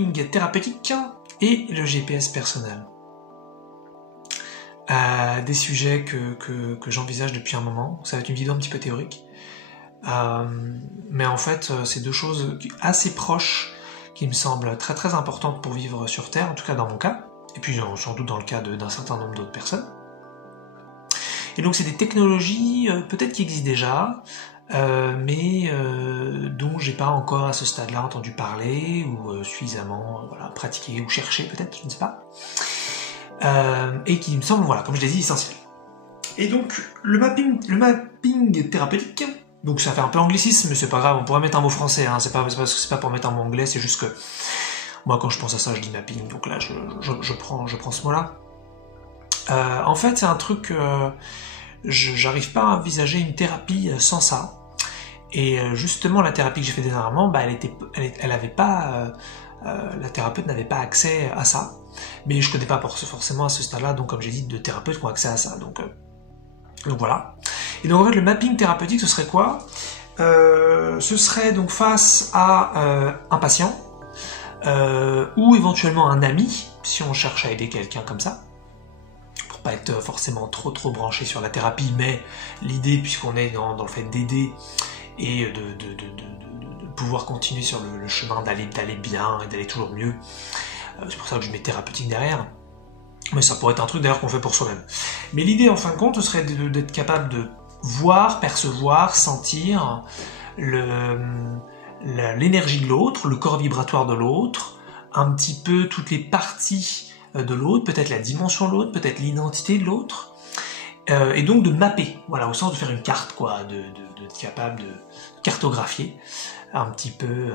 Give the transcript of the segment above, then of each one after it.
mapping thérapeutique et le GPS personnel. Des sujets que j'envisage depuis un moment. Ça va être une vidéo un petit peu théorique. Mais en fait, c'est deux choses assez proches qui me semblent très très importantes pour vivre sur Terre, en tout cas dans mon cas, et puis sans doute dans le cas d'un certain nombre d'autres personnes. Et donc c'est des technologies peut-être qui existent déjà, mais dont j'ai pas encore à ce stade-là entendu parler, ou suffisamment pratiqué ou cherché peut-être, je ne sais pas. Et qui me semble, voilà, comme je l'ai dit, essentiel. Et donc le mapping thérapeutique, donc ça fait un peu anglicisme, mais c'est pas grave, on pourrait mettre un mot français, hein, c'est pas pour mettre un mot anglais, c'est juste que moi quand je pense à ça je dis mapping, donc là je prends ce mot-là. En fait c'est un truc, j'arrive pas à envisager une thérapie sans ça, et justement la thérapie que j'ai fait dernièrement, elle avait pas, la thérapeute n'avait pas accès à ça, mais je connais pas forcément à ce stade-là, donc comme j'ai dit, de thérapeutes qui ont accès à ça, donc voilà. Et donc en fait le mapping thérapeutique ce serait quoi? Ce serait donc face à un patient, ou éventuellement un ami, si on cherche à aider quelqu'un comme ça, pour pas être forcément trop branché sur la thérapie, mais l'idée, puisqu'on est dans le fait d'aider et de pouvoir continuer sur le chemin d'aller bien et d'aller toujours mieux, c'est pour ça que je mets thérapeutique derrière, mais ça pourrait être un truc d'ailleurs qu'on fait pour soi-même. Mais l'idée en fin de compte ce serait d'être capable de voir, percevoir, sentir l'énergie de l'autre, le corps vibratoire de l'autre, un petit peu toutes les parties de l'autre, peut-être la dimension de l'autre, peut-être l'identité de l'autre, et donc de mapper, voilà, au sens de faire une carte, quoi, d'être capable de cartographier un petit peu,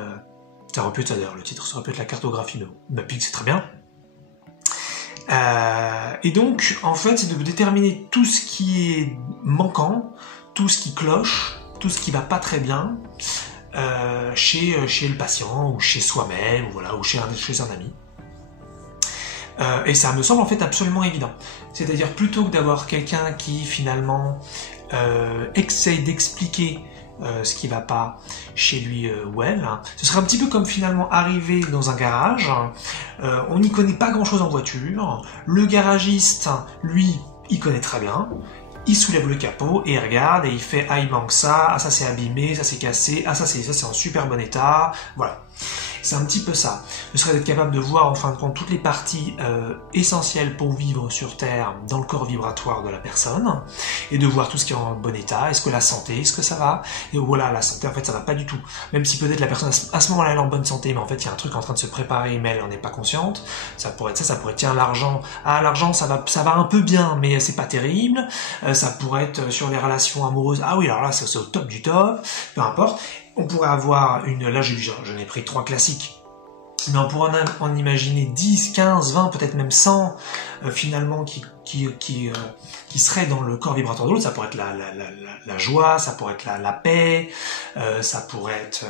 ça aurait pu être ça d'ailleurs, le titre ça aurait pu être la cartographie, mais mapping c'est très bien. Et donc, en fait, c'est de déterminer tout ce qui est manquant, tout ce qui cloche, tout ce qui va pas très bien, chez le patient, ou chez soi-même, ou chez un ami. Et ça me semble en fait absolument évident. C'est-à-dire, plutôt que d'avoir quelqu'un qui, finalement, essaye d'expliquer ce qui va pas chez lui ou elle, ce serait un petit peu comme finalement arriver dans un garage, on n'y connaît pas grand chose en voiture, le garagiste, lui, il connaît très bien, il soulève le capot et il regarde et il fait « Ah, il manque ça, ah ça c'est abîmé, ça c'est cassé, ah ça c'est en super bon état », voilà. C'est un petit peu ça. Ce serait d'être capable de voir en fin de compte toutes les parties essentielles pour vivre sur Terre dans le corps vibratoire de la personne, et de voir tout ce qui est en bon état. Est-ce que la santé, est-ce que ça va? Et voilà, la santé en fait ça va pas du tout. Même si peut-être la personne à ce moment-là elle est en bonne santé, mais en fait il y a un truc en train de se préparer, mais elle en est pas consciente. Ça pourrait être ça, ça pourrait être tiens l'argent. Ah l'argent ça va un peu bien, mais c'est pas terrible. Ça pourrait être sur les relations amoureuses. Ah oui alors là c'est au top du top. Peu importe. On pourrait avoir là j'en ai pris 3 classiques, mais on pourrait en imaginer 10, 15, 20, peut-être même 100 finalement qui seraient dans le corps vibratoire de l'autre. Ça pourrait être la joie, ça pourrait être la paix, ça pourrait être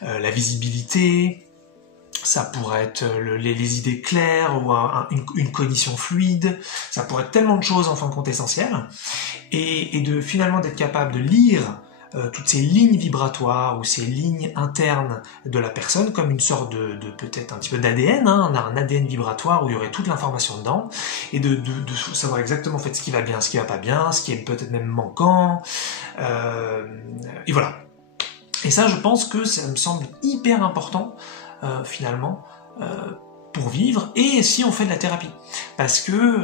la visibilité, ça pourrait être les idées claires ou une cognition fluide, ça pourrait être tellement de choses en fin de compte essentielles, et de finalement d'être capable de lire toutes ces lignes vibratoires ou ces lignes internes de la personne comme une sorte de peut-être un petit peu d'ADN, hein, on a un ADN vibratoire où il y aurait toute l'information dedans, et de savoir exactement en fait ce qui va bien, ce qui va pas bien, ce qui est peut-être même manquant, et voilà. Et ça je pense que ça me semble hyper important finalement pour vivre, et si on fait de la thérapie, parce que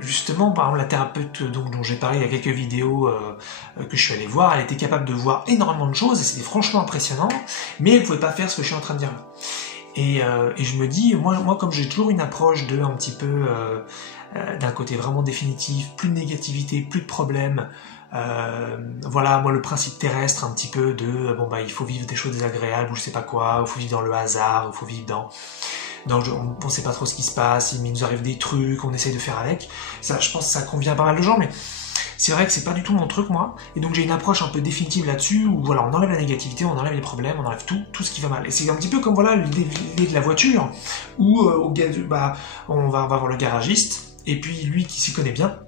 justement par exemple la thérapeute dont j'ai parlé il y a quelques vidéos que je suis allé voir, elle était capable de voir énormément de choses et c'était franchement impressionnant, mais elle pouvait pas faire ce que je suis en train de dire là. Et je me dis, moi comme j'ai toujours une approche de un petit peu d'un côté vraiment définitif, plus de négativité, plus de problèmes, voilà, moi le principe terrestre un petit peu de bon bah il faut vivre des choses désagréables ou je sais pas quoi, il faut vivre dans le hasard, il faut vivre dans on sait pas trop ce qui se passe, il nous arrive des trucs, on essaye de faire avec. Ça, je pense que ça convient à pas mal de gens, mais c'est vrai que c'est pas du tout mon truc moi, et donc j'ai une approche un peu définitive là-dessus où voilà, on enlève la négativité, on enlève les problèmes, on enlève tout ce qui va mal. Et c'est un petit peu comme voilà l'idée de la voiture où on va voir le garagiste et puis lui qui s'y connaît bien,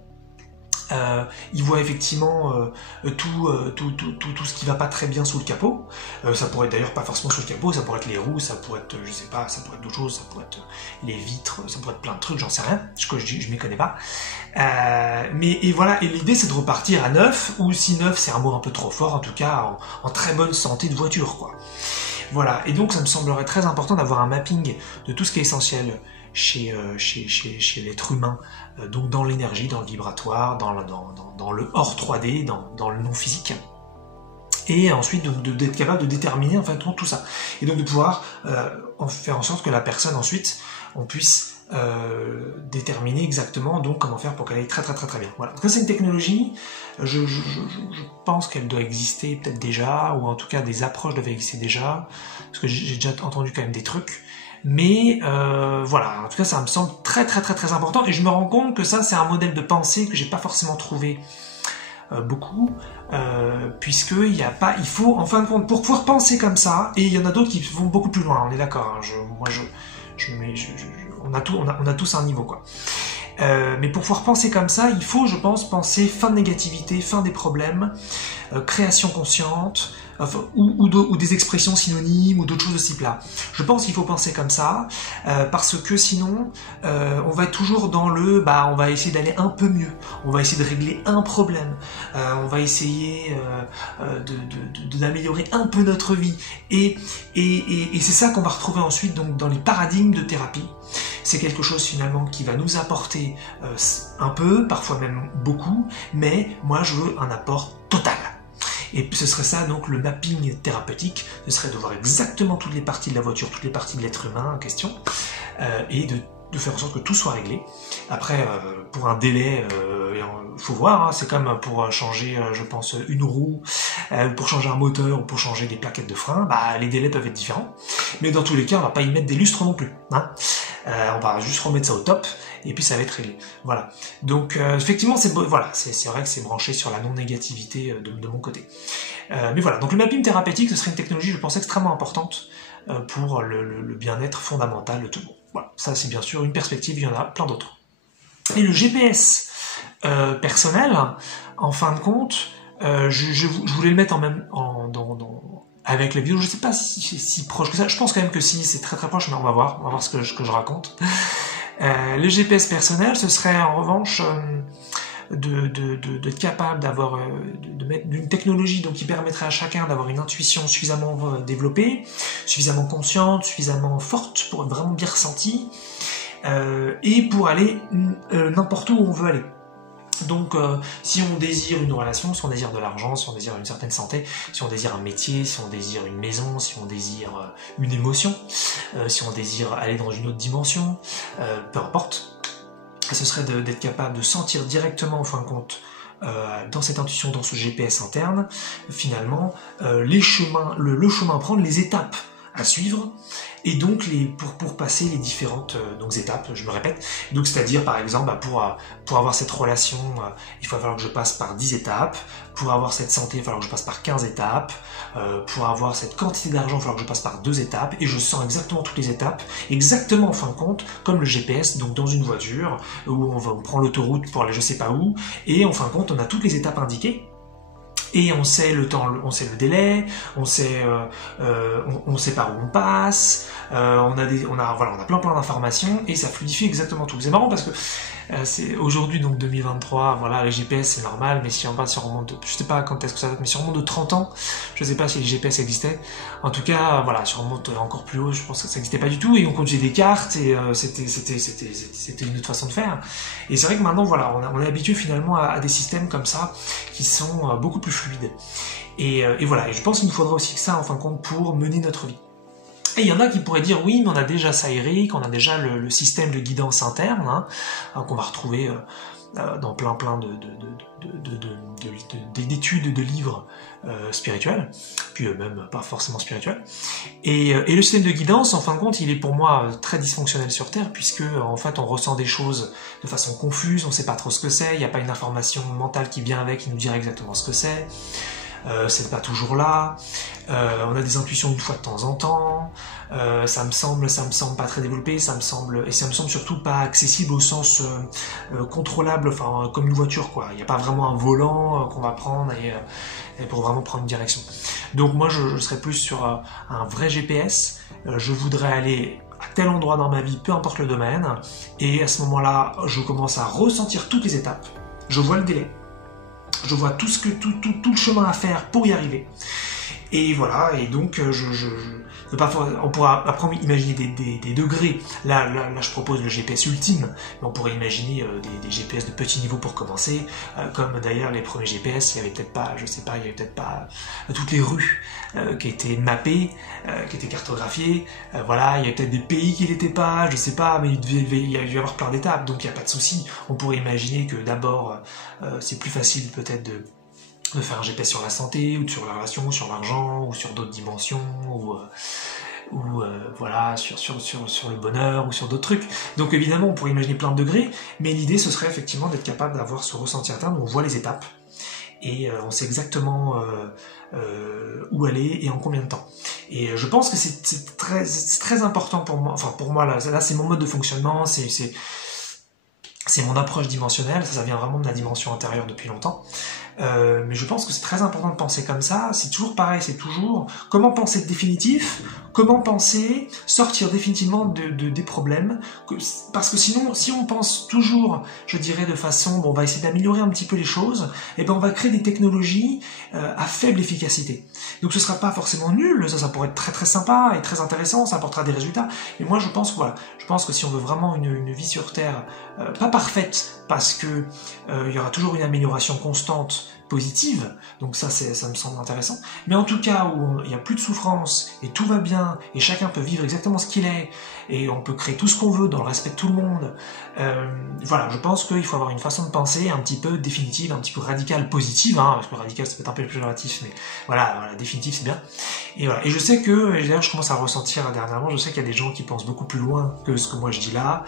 Il voit effectivement tout ce qui va pas très bien sous le capot. Ça pourrait être d'ailleurs pas forcément sous le capot, ça pourrait être les roues, ça pourrait être, je sais pas, ça pourrait être d'autres choses, ça pourrait être les vitres, ça pourrait être plein de trucs, j'en sais rien, je m'y connais pas. Et voilà, et l'idée c'est de repartir à neuf, ou si neuf c'est un mot un peu trop fort, en tout cas en très bonne santé de voiture, quoi. Voilà, et donc ça me semblerait très important d'avoir un mapping de tout ce qui est essentiel chez l'être humain, donc dans l'énergie, dans le vibratoire, dans le hors 3D, dans le non physique, et ensuite d'être capable de déterminer en fait tout ça, et donc de pouvoir faire en sorte que la personne ensuite, on puisse déterminer exactement donc comment faire pour qu'elle aille très bien. Voilà. Donc ça c'est une technologie, je pense qu'elle doit exister peut-être déjà, ou en tout cas des approches doivent exister déjà, parce que j'ai déjà entendu quand même des trucs, mais voilà, en tout cas ça me semble très important, et je me rends compte que ça c'est un modèle de pensée que j'ai pas forcément trouvé beaucoup, puisque il faut en fin de compte, pour pouvoir penser comme ça, et il y en a d'autres qui vont beaucoup plus loin, on est d'accord, hein, on a tous un niveau, quoi. Mais pour pouvoir penser comme ça, il faut, je pense, penser fin de négativité, fin des problèmes, création consciente, ou des expressions synonymes, ou d'autres choses de ce type-là. Je pense qu'il faut penser comme ça, parce que sinon, on va être toujours dans on va essayer d'aller un peu mieux, on va essayer de régler un problème, on va essayer d'améliorer un peu notre vie, et c'est ça qu'on va retrouver ensuite donc, dans les paradigmes de thérapie. C'est quelque chose finalement qui va nous apporter un peu, parfois même beaucoup, mais moi je veux un apport total. Et ce serait ça donc le mapping thérapeutique, ce serait de voir exactement toutes les parties de la voiture, toutes les parties de l'être humain en question, et de faire en sorte que tout soit réglé. Après, pour un délai, il faut voir, hein, c'est comme pour changer, je pense, une roue, pour changer un moteur, ou pour changer des plaquettes de frein, les délais peuvent être différents. Mais dans tous les cas, on va pas y mettre des lustres non plus, hein. On va juste remettre ça au top, et puis ça va être réglé. Voilà. Donc effectivement, c'est vrai que c'est branché sur la non-négativité de mon côté. Mais voilà, donc le mapping thérapeutique, ce serait une technologie, je pense, extrêmement importante pour le bien-être fondamental de tout le monde. Voilà, ça c'est bien sûr une perspective, il y en a plein d'autres. Et le GPS personnel, en fin de compte, je voulais le mettre avec la vidéo, je sais pas si c'est si proche que ça, je pense quand même que si, c'est très proche, mais on va voir ce que je raconte. Le GPS personnel, ce serait en revanche d'être capable d'avoir de mettre d'une technologie donc qui permettrait à chacun d'avoir une intuition suffisamment développée, suffisamment consciente, suffisamment forte pour être vraiment bien ressentie, et pour aller n'importe où on veut aller. Donc si on désire une relation, si on désire de l'argent, si on désire une certaine santé, si on désire un métier, si on désire une maison, si on désire une émotion, si on désire aller dans une autre dimension, peu importe, ce serait d'être capable de sentir directement en fin de compte dans cette intuition, dans ce GPS interne, finalement les chemins, le chemin à prendre, les étapes à suivre, et donc pour passer les différentes étapes, je me répète, donc c'est-à-dire par exemple pour avoir cette relation, il va falloir que je passe par 10 étapes, pour avoir cette santé, il va falloir que je passe par 15 étapes, pour avoir cette quantité d'argent, il va falloir que je passe par 2 étapes, et je sens exactement toutes les étapes, exactement en fin de compte, comme le GPS, donc dans une voiture, où on prend l'autoroute pour aller je sais pas où, et en fin de compte on a toutes les étapes indiquées, et on sait le temps, on sait le délai, on sait par où on passe, on a plein d'informations, et ça fluidifie exactement tout. C'est marrant parce que c'est aujourd'hui donc 2023, voilà, les GPS c'est normal, mais si on remonte, je sais pas quand est-ce que ça date, mais si on remonte de 30 ans, je sais pas si les GPS existaient. En tout cas, voilà, si on remonte encore plus haut, je pense que ça n'existait pas du tout, et on conduisait des cartes, et c'était une autre façon de faire. Et c'est vrai que maintenant, voilà, on est habitué finalement à des systèmes comme ça, qui sont beaucoup plus fluides. Et voilà, et je pense qu'il nous faudra aussi que ça, en fin de compte, pour mener notre vie. Et il y en a qui pourraient dire oui, mais on a déjà ça, Eric, on a déjà le système de guidance interne, hein, qu'on va retrouver dans plein d'études, de livres spirituels, puis même pas forcément spirituels. Et le système de guidance, en fin de compte, il est pour moi très dysfonctionnel sur Terre, puisque en fait on ressent des choses de façon confuse, on sait pas trop ce que c'est, il n'y a pas une information mentale qui vient avec, qui nous dirait exactement ce que c'est. c'est pas toujours là, on a des intuitions une fois de temps en temps, ça me semble pas très développé, ça me semble surtout pas accessible au sens contrôlable, enfin comme une voiture quoi. Il n'y a pas vraiment un volant qu'on va prendre et pour vraiment prendre une direction. Donc moi je serais plus sur un vrai GPS, je voudrais aller à tel endroit dans ma vie, peu importe le domaine, et à ce moment-là, je commence à ressentir toutes les étapes, je vois le délai, je vois tout le chemin à faire pour y arriver. Et voilà, et donc on pourra après imaginer des degrés. Là, je propose le GPS ultime, mais on pourrait imaginer des GPS de petit niveau pour commencer, comme d'ailleurs les premiers GPS, il y avait peut-être pas, je sais pas, il y avait peut-être pas toutes les rues qui étaient mappées, qui étaient cartographiées. Voilà, il y avait peut-être des pays qui l'étaient pas, je sais pas, mais il devait y avoir plein d'étapes, donc il n'y a pas de souci. On pourrait imaginer que d'abord, c'est plus facile peut-être de faire un GPS sur la santé, ou sur la relation, ou sur l'argent, ou sur d'autres dimensions, ou voilà, sur le bonheur, ou sur d'autres trucs. Donc évidemment, on pourrait imaginer plein de degrés, mais l'idée, ce serait effectivement d'être capable d'avoir ce ressenti interne où on voit les étapes, et on sait exactement où aller et en combien de temps. Et je pense que c'est très important pour moi, enfin pour moi, là c'est mon mode de fonctionnement, c'est mon approche dimensionnelle, ça vient vraiment de la dimension intérieure depuis longtemps. Mais je pense que c'est très important de penser comme ça, c'est toujours pareil, c'est toujours comment penser définitif, comment penser sortir définitivement des problèmes, parce que sinon, si on pense toujours, je dirais de façon, bon, on va essayer d'améliorer un petit peu les choses, et ben on va créer des technologies à faible efficacité. Donc ce sera pas forcément nul, ça pourrait être très très sympa et très intéressant, ça apportera des résultats, mais moi je pense que voilà, je pense que si on veut vraiment une vie sur Terre, pas parfaite, parce que il y aura toujours une amélioration constante, positive, donc ça me semble intéressant, mais en tout cas où il n'y a plus de souffrance et tout va bien et chacun peut vivre exactement ce qu'il est et on peut créer tout ce qu'on veut dans le respect de tout le monde, voilà, je pense qu'il faut avoir une façon de penser un petit peu définitive, un petit peu radicale, positive, hein, parce que radical ça peut être un peu plus péjoratif, mais voilà, définitive c'est bien, et voilà, et je sais que, d'ailleurs je commence à ressentir dernièrement, je sais qu'il y a des gens qui pensent beaucoup plus loin que ce que moi je dis là,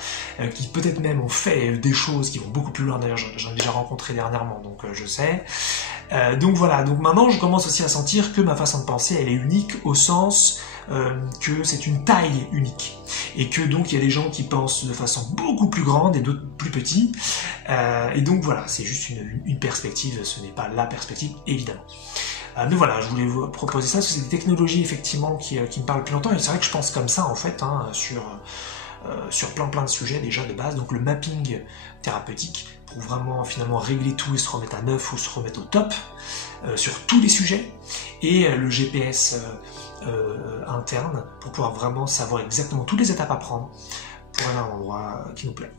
qui peut-être même ont fait des choses qui vont beaucoup plus loin, d'ailleurs j'en ai déjà rencontré dernièrement, donc je sais. Donc voilà, donc maintenant je commence aussi à sentir que ma façon de penser elle est unique au sens que c'est une taille unique et que donc il y a des gens qui pensent de façon beaucoup plus grande et d'autres plus petits et donc voilà, c'est juste une perspective, ce n'est pas la perspective évidemment. Mais voilà, je voulais vous proposer ça parce que c'est des technologies effectivement qui me parlent depuis longtemps et c'est vrai que je pense comme ça en fait hein, sur plein de sujets déjà de base, donc le mapping thérapeutique pour vraiment finalement régler tout et se remettre à neuf ou se remettre au top sur tous les sujets, et le GPS interne pour pouvoir vraiment savoir exactement toutes les étapes à prendre pour aller à un endroit qui nous plaît.